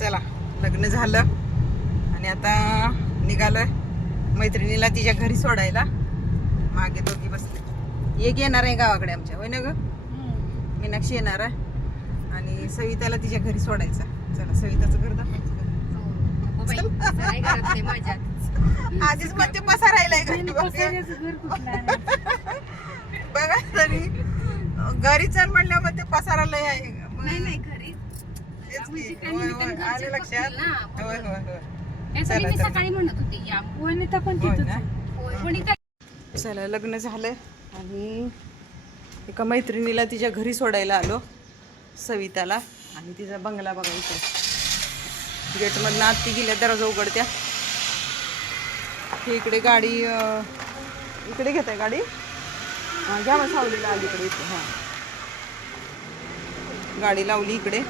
चला लग्न झालं. आणि आता निघालोय मैत्रिणीला तिच्या घरी सोडायला. मागे दोघी बसले. एक येणार आहे गावाकडे आमच्या होय ना ग? मीनाक्षी येणार आहे. आणि सविताला तिच्या घरी सोडायचा. चला सविताचं घर दाखवायचं. का? आधीच म्हणते पसारायलाय घरी बघा. बघा तरी. घरी चल म्हणल्यावर म्हणते पसारा लय आहे. चला, लग्न झालंय. आणि एका मैत्रिणीला तिच्या घरी सोडायला आलो सविताला. आणि तिचा बंगला बघा इकडे गेटमधनं आत ती गेल्या दरवाजा उघडत्या. इकडे गाडी इकडे घेत आहे गाडी घ्या मग सावलीला आली इकडे हां. गाडी लावली इकडे.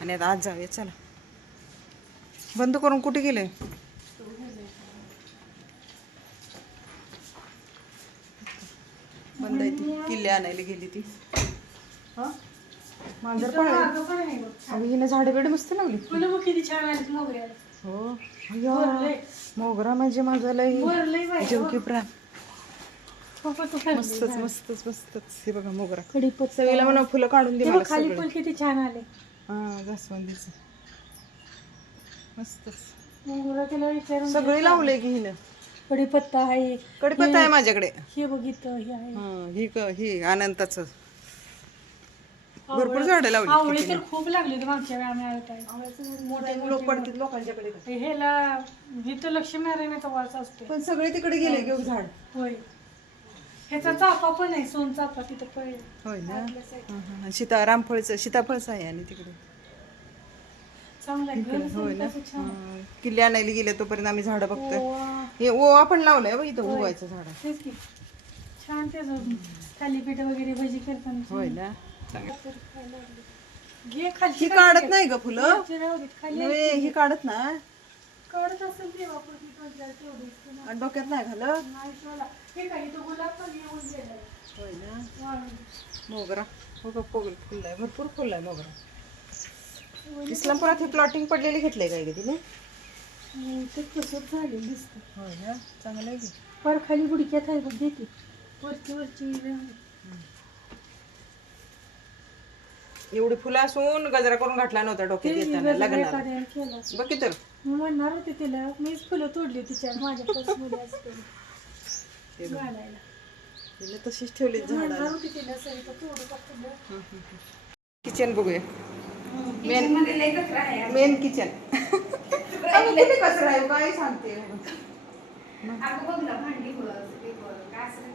आणि आता आज जाऊया चला. बंद करून कुठे गेले? बंद आहे ती. किल्ले आणायला गेली ती. हा? मांजर पण आहे. पण हिने झाडे बिडे मस्त लावली. हो. मोगरा म्हणजे माझा लय. जेवकी प्राण. मस्तच मस्तच मस्तच. हे बघा मोगरा. सवीला म्हणा फुलं काढून दे ते मला बघ खाली. फुल किती छान आले हा जास्वंदीच मस्तच. मोगरा त्याला विचारून सगळे लावले की हिनं? कडीपत्ता आहे. कडीपत्ता आहे माझ्याकडे. हे बघितलं हे आहे. हा, ही क ही अनंताच. भरपूर झाडं लावली आवळे तर खूप लागले मागच्या वेळा मिळालं मोठे लोक पडतील लोकांच्याकडे ह्याला इथं लक्ष्मीनारायणाचा वास असतो पण सगळे तिकडे गेले घेऊ झाड. होय. ह्याचा चाफा पण आहे सोन चाफा तिथं पळेल होय ना? हा, हा, हा. सीता रामफळचं सीताफळचं आहे आणि तिकडे? चांगलं आहे घर होय ना? कसं छान. हा. किल्ले आणायला गेले तोपर्यंत आम्ही झाडं बघतोय. ओवा. हे ओवा पण लावलंय बघ इथं ओवायचं झाड. तेच की. छान त्याचं थालीपीठ वगैरे भजी करताना होय ना. घे खाली. ही काढत नाही ग फुलं? खाली नव्हे, ही काढत ना? काढत असेल. आणि डोक्यात नाही घालत नाही ठेवला. हे काय तो गुलाब पण येऊन गेलाय. होय ना? वाळून. मोगरा. हो का फुल फुल आहे भरपूर फुल आहे मोगरा इस्लामपुरात हे प्लॉटिंग पडलेले घेतलंय काय ग तिने? हो, ते कसंच झालं दिसतं. होय ना? चांगलं आहे की. फार खाली बुडक्यात आहे बघ देते वरची वरची. आहे. एवढी फुलं असून गजरा करून घातला नव्हता डोक्यात येताना लग्नाला. बघ की तर. म्हणणार होते तिला मीच फुलं तोडली तिच्या माझ्या पर्समध्ये असते बघ. घालायला. तिने तशीच ठेवली म्हणणार झाडाला. होते तिला सरिता तोडू का फुलं? किचन बघूया. मेन मेन किचन अगं कुठे कचरा आहे? काय सांगते.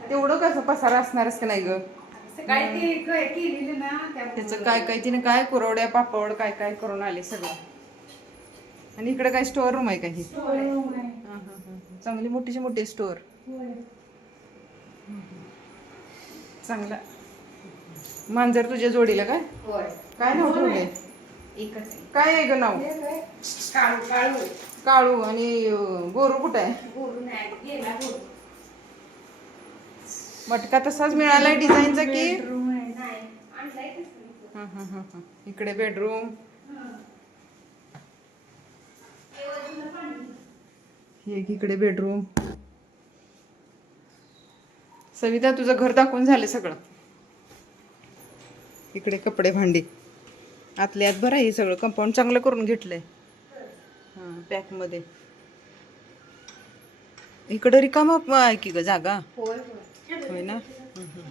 तेवढं कसं पसारा असणारच का नाही ग? सकाळी ते क- केलेलं ना त्यामुळे त्याचं काय काय तिने काय कुरवड्या पापड काय काय करून आले सगळं. आणि इकडे काय स्टोअर रूम आहे का ही? होय, होय. हा, हा, हा. चांगली मोठीची मोठी स्टोअर. चांगला. मांजर तुझ्या जोडीला काय? होय. काय नाव ठेवलंय एकच आहे. काय आहे ग नाव? काळू काळू. काळू आणि अं, गोरू कुठं आहे? बोलू नाही गेला बोलू मटका तसाच मिळालाय डिझाईनचा की. हा, हा, हा, हा. इकडे बेडरूम. एक इकडे बेडरूम. सविता तुझं घर दाखवून झालं सगळं. इकडे कपडे भांडी. आतल्या आत बरं आहे हे सगळं. कंपाऊंड चांगलं करून घेतलंय. हां पॅकमध्ये इकडे रिकामा आहे की ग जागा. ना. हम्म,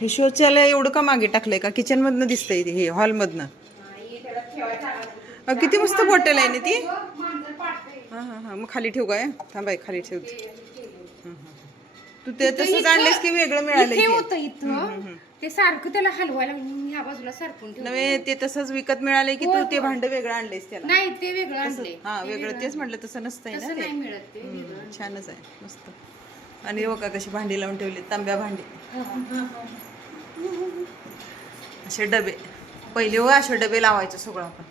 हे एवढं का मागे टाकलंय का? किचन मधनं दिसतंय ते हे हॉलमधनं किती मस्त बॉटल आहे ना ती? हां हां हा. हा हा मग खाली ठेव काय? थांबाय खाली ठेवते. ते केलं. तू ते तसंच आणलेस की वेगळं मिळालं होतं इथं. ते सारखं त्याला हलवायला म्हणून ह्या बाजूला सारखून ठेवलं. नव्हे ते तसंच विकत मिळालंय की तू ते भांड वेगळं आणलेस त्याला? नाही ते वेगळं आणले हा वेगळं तेच म्हटलं तसं नसतंय ना तसं ते. नाही मिळत ते हम्म, छानच आहे मस्त. आणि बघा कशी भांडी लावून ठेवली तांब्या भांडी. असे डबे. पहिले हो असे डबे लावायचे सगळं आपण.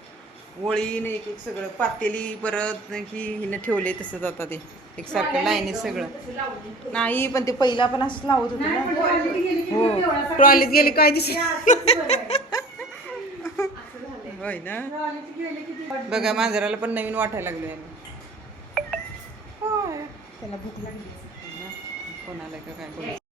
वळीने एक एक सगळं पातेली परत की हिने ठेवले तसंच आता ते. एकसारखं लाईनीत सगळं. नाही पण ते पहिला पण असंच लावत होते ना. हो ट्रॉलीत गेले काय दिसत होय ना. बघा मांजराला पण नवीन वाटायला आम्ही होय. त्याला भूक लागली. कोणाला काय बोलायचं?